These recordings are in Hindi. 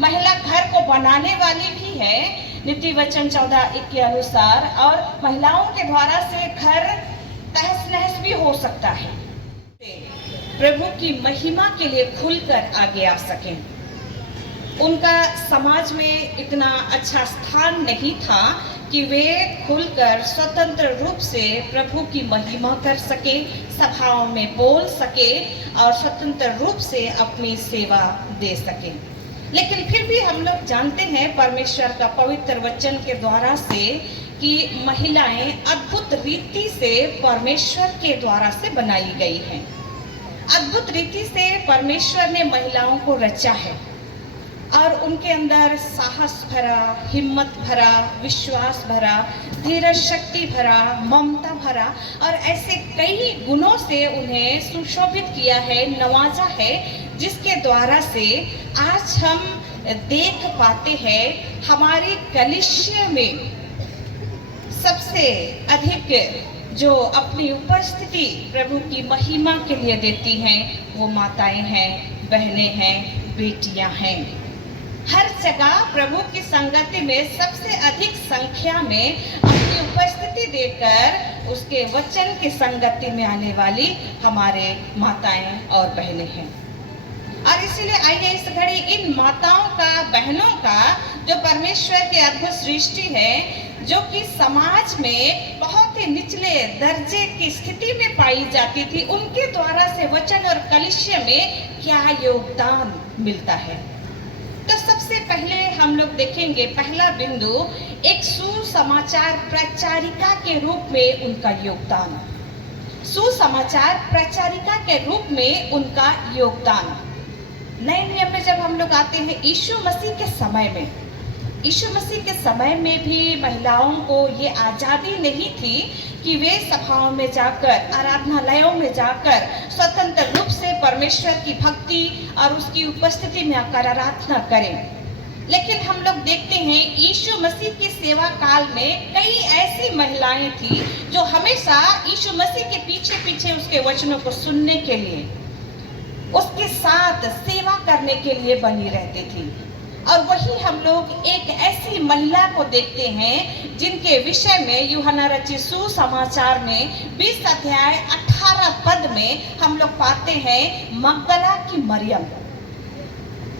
महिला घर को बनाने वाली भी है, नीति वचन 14:1 के अनुसार, और महिलाओं के द्वारा से घर तहस नहस भी हो सकता है। प्रभु की महिमा के लिए खुलकर आगे आ सकें। उनका समाज में इतना अच्छा स्थान नहीं था कि वे खुलकर स्वतंत्र रूप से प्रभु की महिमा कर सके, सभाओं में बोल सके और स्वतंत्र रूप से अपनी सेवा दे सके। लेकिन फिर भी हम लोग जानते हैं परमेश्वर का पवित्र वचन के द्वारा से कि महिलाएं अद्भुत रीति से परमेश्वर के द्वारा से बनाई गई हैं। अद्भुत रीति से परमेश्वर ने महिलाओं को रचा है और उनके अंदर साहस भरा, हिम्मत भरा, विश्वास भरा, धीरज शक्ति भरा, ममता भरा और ऐसे कई गुणों से उन्हें सुशोभित किया है, नवाजा है, जिसके द्वारा से आज हम देख पाते हैं हमारी कलीसिया में सबसे अधिक जो अपनी उपस्थिति प्रभु की महिमा के लिए देती हैं वो माताएं हैं, बहनें हैं, बेटियां हैं। हर जगह प्रभु की संगति में सबसे अधिक संख्या में अपनी उपस्थिति देकर उसके वचन की संगति में आने वाली हमारे माताएं और बहनें हैं। और इसीलिए आइए इस घड़ी इन माताओं का, बहनों का जो परमेश्वर की अद्भुत सृष्टि है, जो कि समाज में बहुत ही निचले दर्जे की स्थिति में पाई जाती थी, उनके द्वारा से वचन और कलीसिया में क्या योगदान मिलता है। तो सबसे पहले हम लोग देखेंगे पहला बिंदु, एक सुसमाचार प्रचारिका के रूप में उनका योगदान। सुसमाचार प्रचारिका के रूप में उनका योगदान। नए नियम में जब हम लोग आते हैं यीशु मसीह के समय में, यीशु मसीह के समय में भी महिलाओं को ये आज़ादी नहीं थी कि वे सभाओं में जाकर, आराधनालयों में जाकर स्वतंत्र रूप से परमेश्वर की भक्ति और उसकी उपस्थिति में आकर आराधना करें। लेकिन हम लोग देखते हैं यीशु मसीह की सेवा काल में कई ऐसी महिलाएं थी जो हमेशा यीशु मसीह के पीछे पीछे उसके वचनों को सुनने के लिए, उसके साथ सेवा करने के लिए बनी रहती थी। और वही हम लोग एक ऐसी महिला को देखते हैं जिनके विषय में यूहन्ना रचित सुसमाचार में 20 अध्याय 18 पद में हम लोग पाते हैं मगदला की मरियम।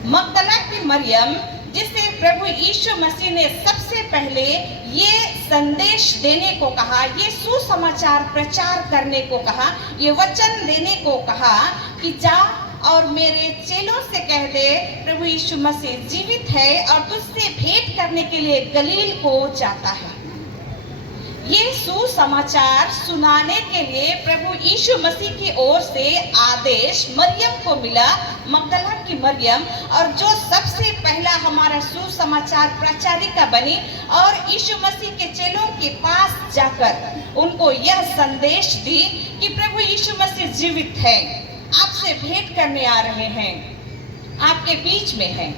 मगदला की मरियम, जिसे प्रभु यीशु मसीह ने सबसे पहले ये संदेश देने को कहा, ये सुसमाचार प्रचार करने को कहा, ये वचन देने को कहा कि जा और मेरे चेलों से कह दे प्रभु यीशु मसीह जीवित है और तुझसे भेंट करने के लिए गलील को जाता है। ये सुसमाचार सुनाने के लिए प्रभु यीशु मसीह की ओर से आदेश मरियम को मिला, मगदला की मरियम, और जो सबसे पहला हमारा सुसमाचार प्रचारिका बनी और यीशु मसीह के चेलों के पास जाकर उनको यह संदेश दी कि प्रभु यीशु मसीह जीवित है, आपसे भेंट करने आ रहे हैं, आपके बीच में है।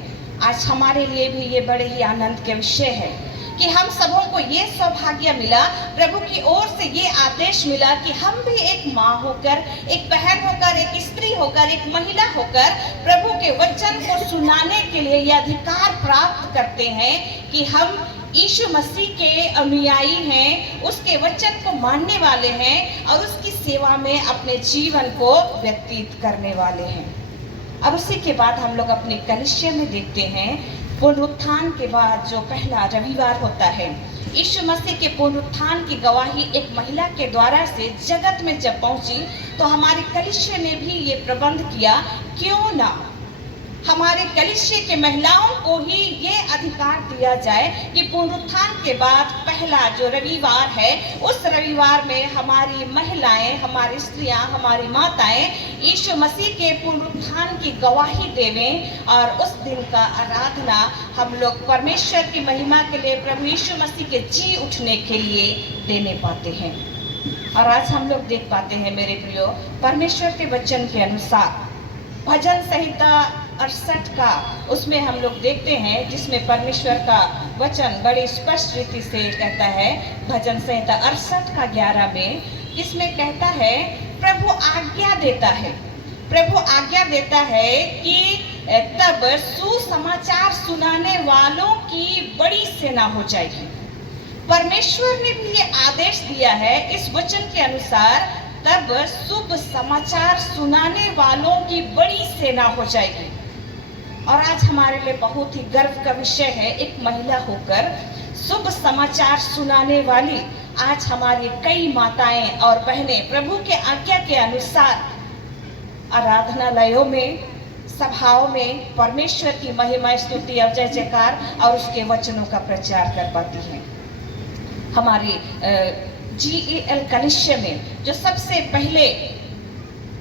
आज हमारे लिए भी ये बड़े ही आनंद के विषय है कि हम सबों को ये सौभाग्य मिला, प्रभु की ओर से ये आदेश मिला कि हम भी एक माँ होकर, एक बहन होकर, एक स्त्री होकर, एक महिला होकर प्रभु के वचन को सुनाने के लिए ये अधिकार प्राप्त करते हैं कि हम यीशु मसीह के अनुयायी हैं, उसके वचन को मानने वाले हैं और उसकी सेवा में अपने जीवन को व्यतीत करने वाले हैं। और उसी के बाद हम लोग अपने कलीसिया में देखते हैं पुनरुत्थान के बाद जो पहला रविवार होता है, यीशु मसीह के पुनरुत्थान की गवाही एक महिला के द्वारा से जगत में जब पहुंची तो हमारे कलीसिया ने भी ये प्रबंध किया, क्यों ना हमारे कलीसिया के महिलाओं को ही ये अधिकार दिया जाए कि पुनरुत्थान के बाद पहला जो रविवार है, उस रविवार में हमारी महिलाएं, हमारी स्त्रियां, हमारी माताएं यीशु मसीह के पुनरुत्थान की गवाही देवें और उस दिन का आराधना हम लोग परमेश्वर की महिमा के लिए, प्रभु यीशु मसीह के जी उठने के लिए देने पाते हैं। और आज हम लोग देख पाते हैं मेरे प्रियो, परमेश्वर के वचन के अनुसार भजन संहिता 68 का उसमें हम लोग देखते हैं, जिसमें परमेश्वर का वचन बड़ी स्पष्ट रीति से कहता है, भजन संहिता 68 का 11 में, इसमें कहता है प्रभु आज्ञा देता है, प्रभु आज्ञा देता है कि तब सुसमाचार सुनाने वालों की बड़ी सेना हो जाएगी। परमेश्वर ने भी ये आदेश दिया है इस वचन के अनुसार, तब शुभ समाचार सुनाने वालों की बड़ी सेना हो जाएगी। और आज हमारे लिए बहुत ही गर्व का विषय है, एक महिला होकर शुभ समाचार सुनाने वाली आज हमारी कई माताएं और बहनें प्रभु के आज्ञा के अनुसार आराधनालयों में, सभाओं में परमेश्वर की महिमा, स्तुति और जय जयकार और उसके वचनों का प्रचार कर पाती हैं। हमारे GAL कलिसिया में जो सबसे पहले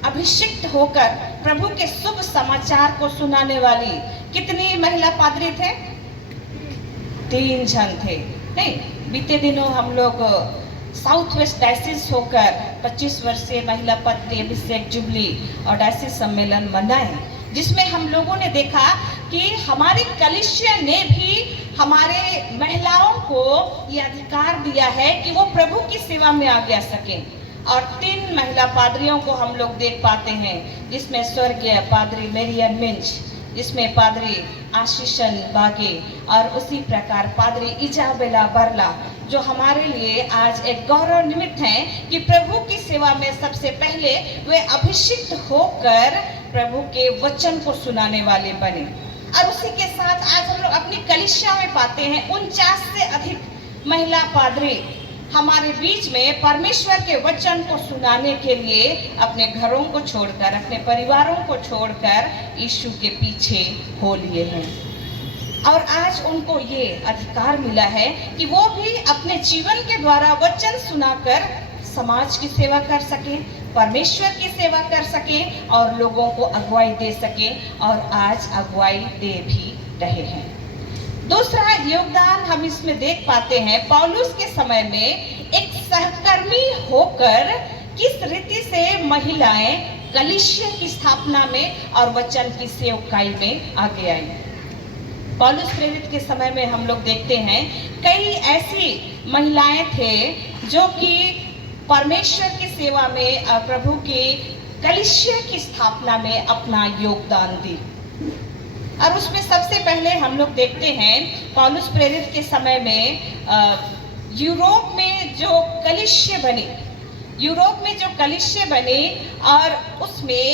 अभिषिक्त होकर प्रभु के शुभ समाचार को सुनाने वाली कितनी महिला पादरी थे? 3 जन थे। नहीं, बीते दिनों हम लोग साउथ वेस्ट डायसिस होकर 25 वर्षीय महिला पद अभिषेक जुबली और डायसिस सम्मेलन मनाए, जिसमें हम लोगों ने देखा कि हमारे कलिसिया ने भी हमारे महिलाओं को ये अधिकार दिया है कि वो प्रभु की सेवा में आगे आ सकें। और 3 महिला पादरियों को हम लोग देख पाते हैं, जिसमें स्वर्गीय पादरी मेरियन मिंच, जिसमें पादरी आशीषन बागे और उसी प्रकार पादरी इजाबेला बरला, जो हमारे लिए आज एक गौरव निमित्त हैं कि प्रभु की सेवा में सबसे पहले वे अभिषिक्त होकर प्रभु के वचन को सुनाने वाले बने। और उसी के साथ आज हम लोग अपनी कलिसिया में पाते हैं 49 से अधिक महिला पादरी हमारे बीच में परमेश्वर के वचन को सुनाने के लिए अपने घरों को छोड़कर, अपने परिवारों को छोड़कर यीशु के पीछे हो लिए हैं। और आज उनको ये अधिकार मिला है कि वो भी अपने जीवन के द्वारा वचन सुनाकर समाज की सेवा कर सके, परमेश्वर की सेवा कर सके और लोगों को अगुवाई दे सके, और आज अगुवाई दे भी रहे हैं। दूसरा योगदान हम इसमें देख पाते हैं, पौलुस के समय में एक सहकर्मी होकर किस रीति से महिलाएं कलीसिया की स्थापना में और वचन की सेवकाई में आगे आई। पौलुस प्रेरित के समय में हम लोग देखते हैं कई ऐसी महिलाएं थे जो कि परमेश्वर की सेवा में और प्रभु की कलीसिया की स्थापना में अपना योगदान दी। और उसमें सबसे पहले हम लोग देखते हैं पौलुस प्रेरित के समय में यूरोप में जो कलीसिया बनी, और उसमें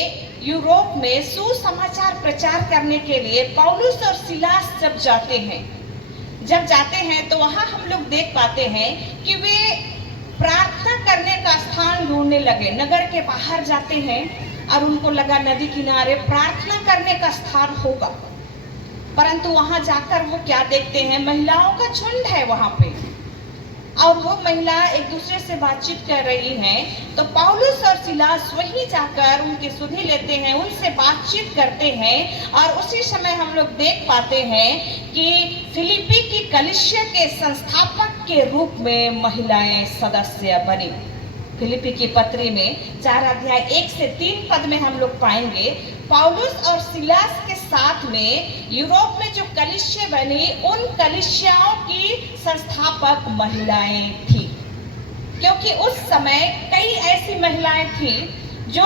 यूरोप में सुसमाचार प्रचार करने के लिए पौलुस और सिलास जब जाते हैं तो वहाँ हम लोग देख पाते हैं कि वे प्रार्थना करने का स्थान ढूंढने लगे। नगर के बाहर जाते हैं और उनको लगा नदी किनारे प्रार्थना करने का स्थान होगा, परंतु वहां जाकर वो क्या देखते हैं, महिलाओं का झुंड है वहां पे, और वो महिला एक दूसरे से बातचीत कर रही हैं। तो पौलुस और सिलास वहीं जाकर उनकी सुधि लेते हैं, उनसे बातचीत करते हैं, और उसी समय हम लोग देख पाते हैं कि फिलिपी की कलीसिया के संस्थापक के रूप में महिलाएं सदस्य बनी। फिलिपी की पत्री में 4 अध्याय 1 से 3 पद में हम लोग पाएंगे पौलुस और सिलास के साथ में यूरोप में जो कलीसिया बनी, उन कलीसियाओं की संस्थापक महिलाएं थी, क्योंकि उस समय कई ऐसी महिलाएं थी जो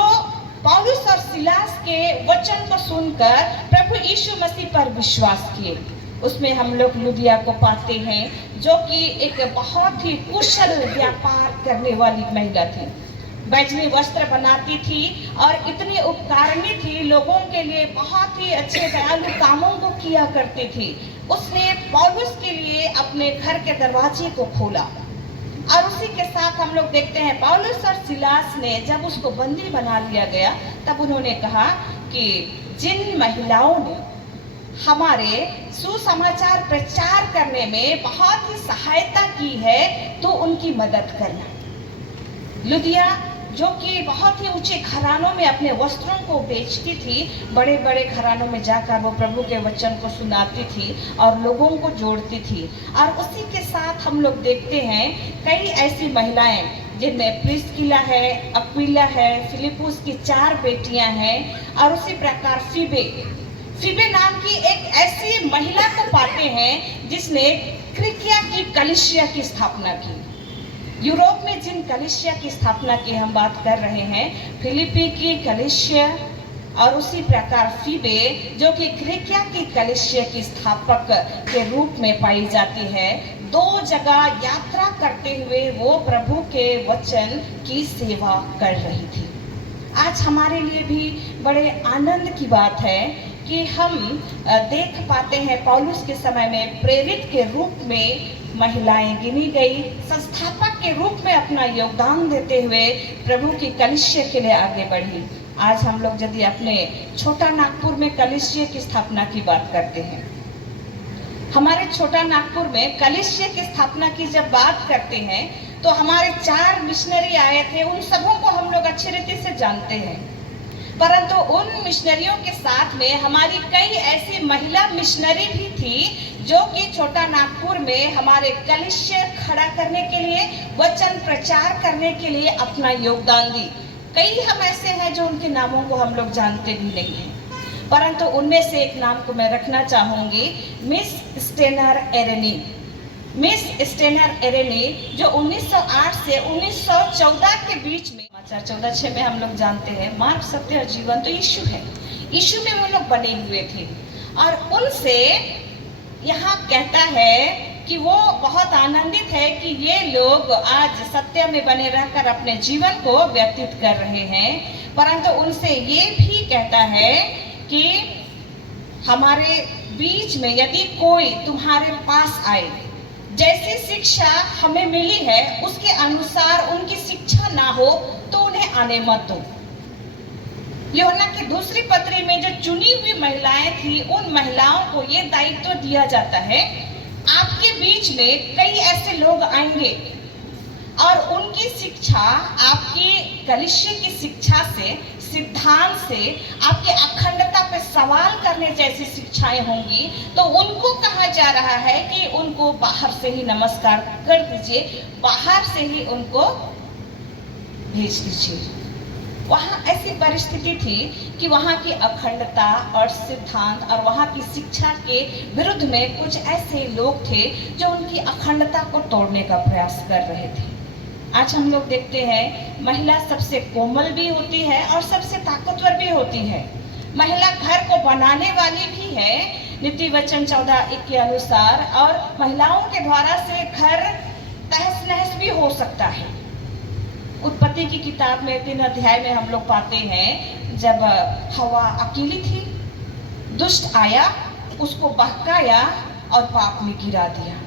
पौलुस और सिलास के वचन को सुनकर प्रभु यीशु मसीह पर विश्वास किए। उसमें हम लोग लुदिया को पाते हैं, जो कि एक बहुत ही कुशल व्यापार करने वाली महिला थी, बैजनी वस्त्र बनाती थी और इतनी उपकारिणी थी, लोगों के लिए बहुत ही अच्छे दयालु कामों को किया करती थी। उसने पौलुस के लिए अपने घर के दरवाजे को खोला, और उसी के साथ हम लोग देखते हैं पौलुस और सिलास ने जब उसको बंदी बना लिया गया, तब उन्होंने कहा कि जिन महिलाओं ने हमारे सुसमाचार प्रचार करने में बहुत ही सहायता की है, तो उनकी मदद करना। लुदिया जो कि बहुत ही ऊंचे घरानों में अपने वस्त्रों को बेचती थी, बड़े बड़े घरानों में जाकर वो प्रभु के वचन को सुनाती थी और लोगों को जोड़ती थी। और उसी के साथ हम लोग देखते हैं कई ऐसी महिलाएं, जिनमें प्रिस्किला है, अक्विला है, फिलिपुस की 4 बेटियां हैं, और उसी प्रकार फीबे नाम की एक ऐसी महिला को पाते हैं जिसने क्रिकिया की कलीसिया की स्थापना की। यूरोप में जिन कलीसिया की स्थापना की हम बात कर रहे हैं, फिलिपी की कलीसिया, और उसी प्रकार फीबे जो कि ग्रीकिया की कलीसिया की स्थापक के रूप में पाई जाती है, 2 जगह यात्रा करते हुए वो प्रभु के वचन की सेवा कर रही थी। आज हमारे लिए भी बड़े आनंद की बात है कि हम देख पाते हैं पौलुस के समय में प्रेरित के रूप में महिलाएं गिनी गई, संस्थापक के रूप में अपना योगदान देते हुए प्रभु की कलीसिया के लिए आगे बढ़ी। आज हम लोग यदि अपने छोटा नागपुर में कलीसिया की स्थापना की बात करते हैं, हमारे छोटा नागपुर में कलीसिया की स्थापना की जब बात करते हैं तो हमारे 4 मिशनरी आए थे। उन सबों को हम लोग अच्छी रीति से जानते हैं, परंतु उन मिशनरियों के साथ में हमारी कई ऐसी महिला मिशनरी भी थी जो कि छोटा नागपुर में हमारे कलीसिया खड़ा करने के लिए, वचन प्रचार करने के लिए अपना योगदान दी। कई हम ऐसे हैं जो उनके नामों को हम लोग जानते भी नहीं हैं, परंतु उनमें से एक नाम को मैं रखना चाहूंगी, मिस स्टेनर एरेनी। मिस स्टेनर एरेनी जो 1908 से 1914 के बीच में, समाचार 14:6 में हम लोग जानते हैं, मार्ग, सत्य और जीवन तो यीशु है, यीशु में वो लोग बने हुए थे। और उनसे यहाँ कहता है कि वो बहुत आनंदित है कि ये लोग आज सत्य में बने रहकर अपने जीवन को व्यतीत कर रहे हैं, परंतु उनसे ये भी कहता है कि हमारे बीच में यदि कोई तुम्हारे पास आए, जैसी शिक्षा हमें मिली है उसके अनुसार उनकी शिक्षा ना हो तो उन्हें आने मत दो। यूहन्ना की दूसरी पत्री में जो चुनी हुई महिलाएं थी, उन महिलाओं को ये दायित्व दिया जाता है, आपके बीच में कई ऐसे लोग आएंगे और उनकी शिक्षा आपकी कलीसिया की शिक्षा से, सिद्धांत से, आपके अखंडता पे सवाल करने जैसी शिक्षाएं होंगी, तो उनको कहा जा रहा है कि उनको बाहर से ही नमस्कार कर दीजिए, बाहर से ही उनको भेज दीजिए। वहाँ ऐसी परिस्थिति थी कि वहाँ की अखंडता और सिद्धांत और वहाँ की शिक्षा के विरुद्ध में कुछ ऐसे लोग थे जो उनकी अखंडता को तोड़ने का प्रयास कर रहे थे। आज हम लोग देखते हैं महिला सबसे कोमल भी होती है और सबसे ताकतवर भी होती है। महिला घर को बनाने वाली भी है, नीति वचन 14:1 के अनुसार, और महिलाओं के द्वारा से घर तहस नहस भी हो सकता है। उत्पत्ति की किताब में 3 अध्याय में हम लोग पाते हैं, जब हवा अकेली थी, दुष्ट आया, उसको बहकाया और पाप में गिरा दिया।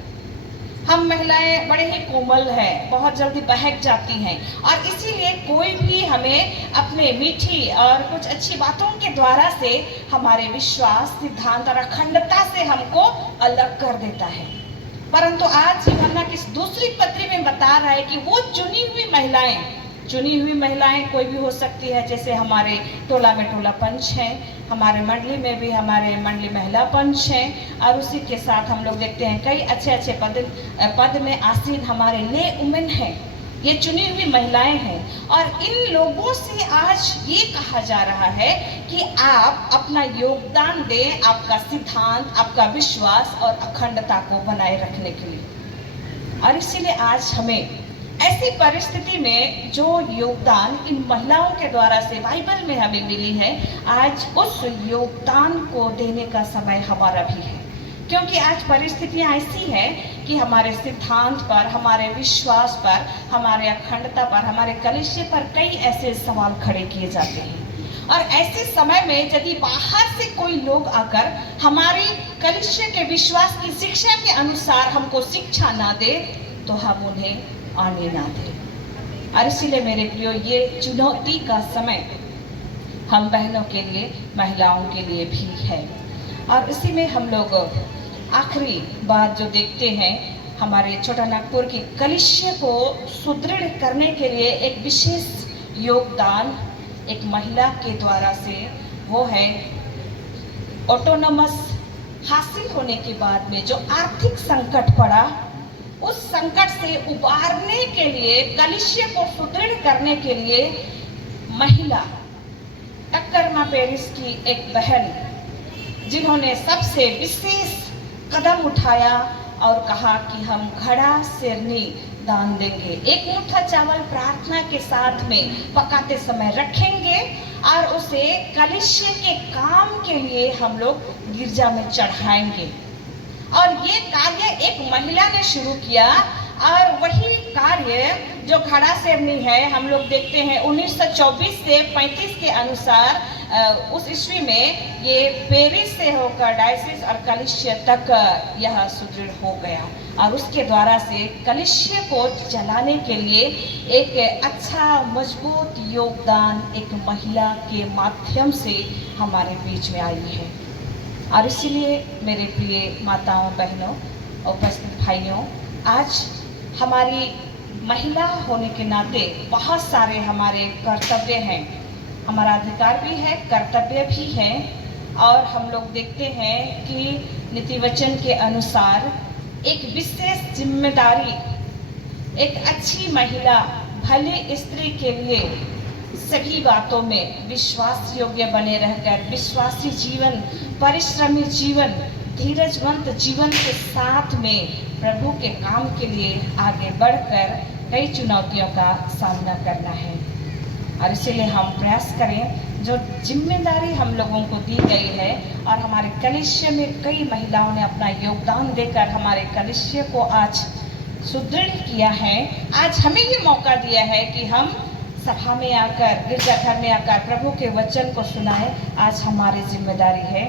हम महिलाएं बड़े ही कोमल हैं, बहुत जल्दी बहक जाती हैं, और इसीलिए कोई भी हमें अपने मीठी और कुछ अच्छी बातों के द्वारा से हमारे विश्वास, सिद्धांत और अखंडता से हमको अलग कर देता है। परंतु आज यूहन्ना की दूसरी पत्री में बता रहा है कि वो चुनी हुई महिलाएं कोई भी हो सकती है, जैसे हमारे टोला में टोला पंच हैं, हमारे मंडली में भी हमारे मंडली महिला पंच हैं, और उसी के साथ हम लोग देखते हैं कई अच्छे पद में आसीन हमारे ले उमेन हैं। ये चुनी हुई महिलाएं हैं, और इन लोगों से आज ये कहा जा रहा है कि आप अपना योगदान दें, आपका सिद्धांत, आपका विश्वास और अखंडता को बनाए रखने के लिए। और इसीलिए आज हमें ऐसी परिस्थिति में जो योगदान इन महिलाओं के द्वारा से बाइबल में हमें मिली है, आज उस योगदान को देने का समय हमारा भी है, क्योंकि आज परिस्थितियां ऐसी है कि हमारे सिद्धांत पर, हमारे विश्वास पर, हमारे अखंडता पर, हमारे कलीसिया पर कई ऐसे सवाल खड़े किए जाते हैं। और ऐसे समय में यदि बाहर से कोई लोग आकर हमारी कलीसिया के विश्वास की शिक्षा के अनुसार हमको शिक्षा ना दे, तो हम उन्हें आने ना दें। और इसीलिए मेरे प्रियो, ये चुनौती का समय हम बहनों के लिए, महिलाओं के लिए भी है। और इसी में हम लोग आखिरी बात जो देखते हैं, हमारे छोटा नागपुर की कलीसिया को सुदृढ़ करने के लिए एक विशेष योगदान एक महिला के द्वारा से, वो है ऑटोनोमस हासिल होने के बाद में जो आर्थिक संकट पड़ा, उस संकट से उबारने के लिए, कलीसिया को सुदृढ़ करने के लिए महिला टक्कर माँ पेरिस की एक बहन, जिन्होंने सबसे विशेष कदम उठाया और कहा कि हम घड़ा शेरनी दान देंगे, एक मुट्ठा चावल प्रार्थना के साथ में पकाते समय रखेंगे और उसे कलीसिया के काम के लिए हम लोग गिरजा में चढ़ाएंगे। और ये कार्य एक महिला ने शुरू किया और वही कार्य जो घड़ा सेवनी है, हम लोग देखते हैं 1924 से 35 के अनुसार उस ईस्वी में ये पेरिस से होकर डायसिस और कलिसिया तक यह सुदृढ़ हो गया और उसके द्वारा से कलिसिया को चलाने के लिए एक अच्छा मजबूत योगदान एक महिला के माध्यम से हमारे बीच में आई है। और इसीलिए मेरे प्रिय माताओं, बहनों, उपस्थित भाइयों, आज हमारी महिला होने के नाते बहुत सारे हमारे कर्तव्य हैं, हमारा अधिकार भी है, कर्तव्य भी है। और हम लोग देखते हैं कि नीति वचन के अनुसार एक विशेष जिम्मेदारी एक अच्छी महिला, भले स्त्री के लिए सभी बातों में विश्वास योग्य बने रहकर विश्वासी जीवन, परिश्रमी जीवन, धीरजवंत जीवन के साथ में प्रभु के काम के लिए आगे बढ़कर कई चुनौतियों का सामना करना है। और इसीलिए हम प्रयास करें, जो जिम्मेदारी हम लोगों को दी गई है और हमारे कलिसिया में कई महिलाओं ने अपना योगदान देकर हमारे कलिसिया को आज सुदृढ़ किया है। आज हमें ये मौका दिया है कि हम सभा में आकर, गिरजाघर में आकर प्रभु के वचन को सुनाएं। आज हमारी जिम्मेदारी है।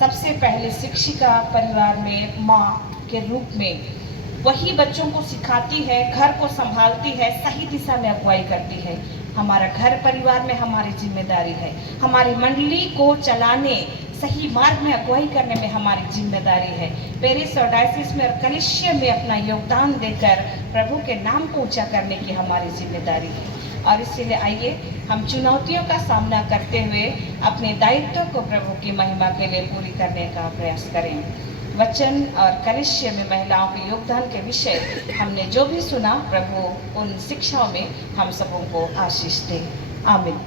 सबसे पहले शिक्षिका परिवार में माँ के रूप में वही बच्चों को सिखाती है, घर को संभालती है, सही दिशा में अगुवाई करती है। हमारा घर परिवार में हमारी जिम्मेदारी है, हमारी मंडली को चलाने, सही मार्ग में अगुवाई करने में हमारी जिम्मेदारी है। पेरिस और डायसिस में और कलिसिया में अपना योगदान देकर प्रभु के नाम को ऊंचा करने की हमारी जिम्मेदारी है। और इसीलिए आइए हम चुनौतियों का सामना करते हुए अपने दायित्व को प्रभु की महिमा के लिए पूरी करने का प्रयास करें। वचन और कलिसिया में महिलाओं के योगदान के विषय हमने जो भी सुना, प्रभु उन शिक्षाओं में हम सबों को आशीष दे। आमीन।